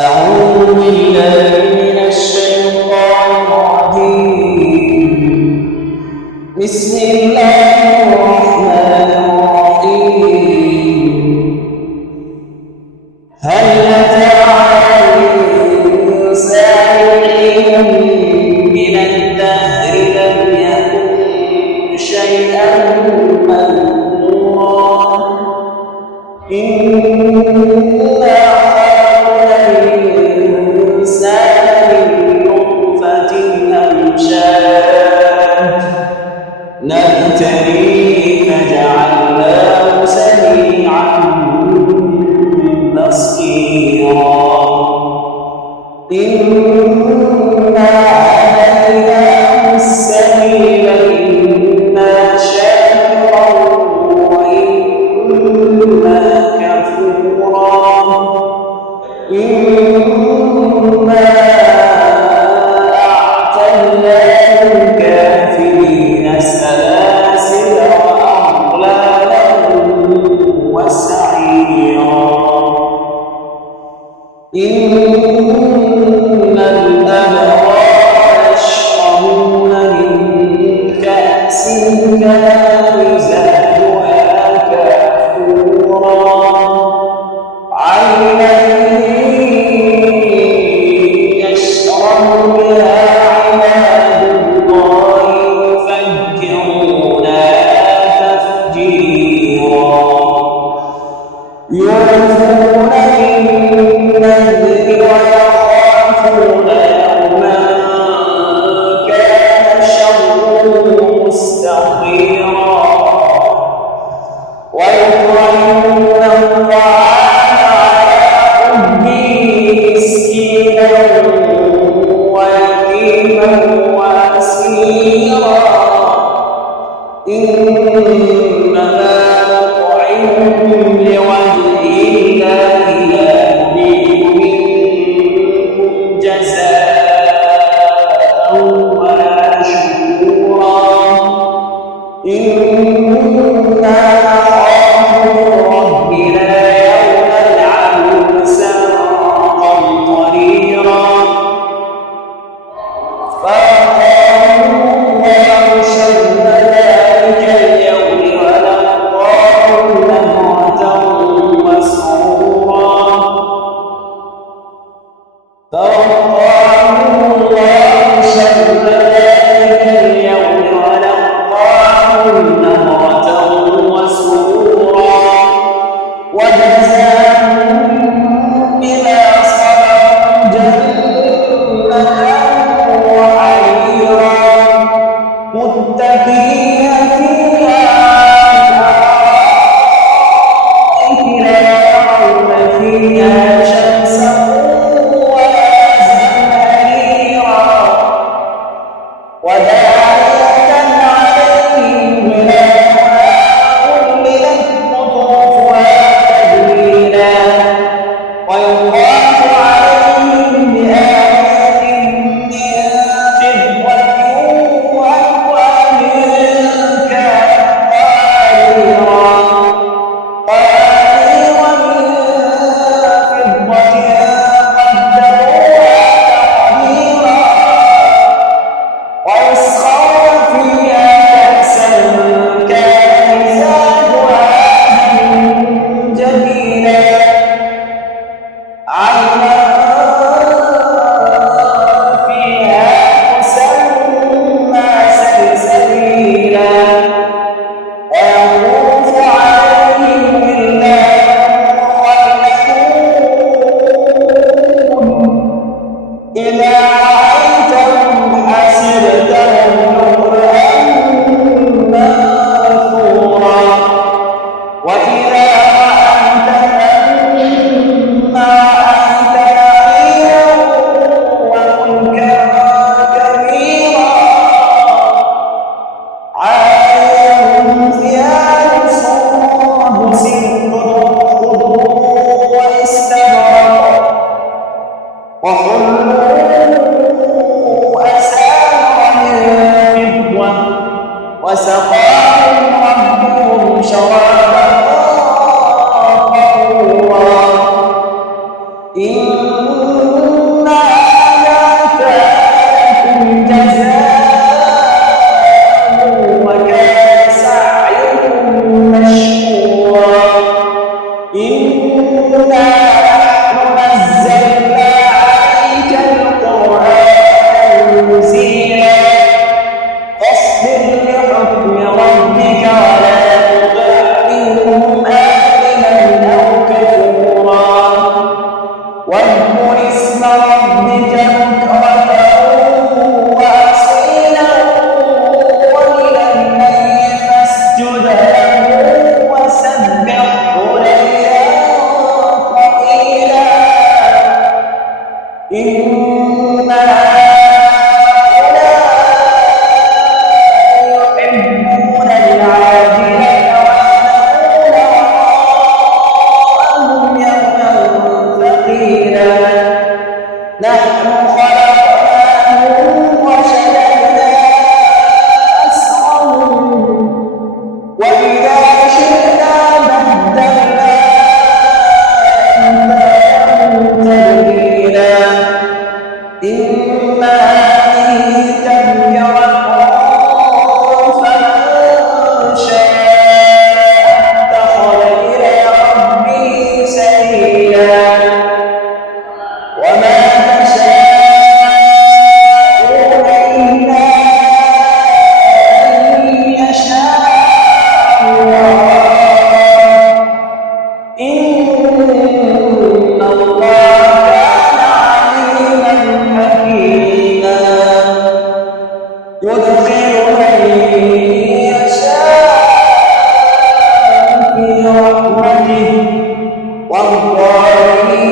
أعوذ بالله من الشيطان الرجيم. بسم الله الرحمن الرحيم. هل أتى على الإنسان حين من الدهر لم يكن شيئا مذكورا إنا خلقنا الإنسان من نطفة أمشاج نبتليه فجعلناه سميعا بصيرا إنا هديناه السبيل إما شاكرا وإما كفورا إنا أعتدنا للكافرين سلاسل وأغلالا وسعيرا إن الأبرار يشربون من كأس كان مزاجها كافورا عينا يشرب بها عباد الله يفجرونها تفجيرا يوفون بالنذر ويخافون يوما كان شره مستطيرا ويطعمون الطعام على حبه مسكينا ويتيما واسيرا إنما نطعمكم لوجه الله لا نريد منكم جزاء ولا شكورا إنا نخاف من ربنا يوما عبوسا قمطريرا فوقاهم الله شر ذلك اليوم ولقاهم نضرة وسرورا فوقاهم الله شر ذلك اليوم ولقاهم نضرة وسرورا وجزاهم بما صبروا جنة وحريرا متكئين فيها لا يرون فيها شمسا ولا زمهريرا ودانية عليهم ظلالها ذللت قطوفها تذليلا ويطاف عليهم بآيات من فضة وأكواب كانت قاريرا إذا رأيتهم حسبتهم لؤلؤا منثورا وإذا رأيت ثم رأيت نعيما وملكا كبيرا عاليهم ثياب سندس خضر واستبرق وحلوا أساور من فضة وسقاهم ربهم شرابا برحمته والظالمين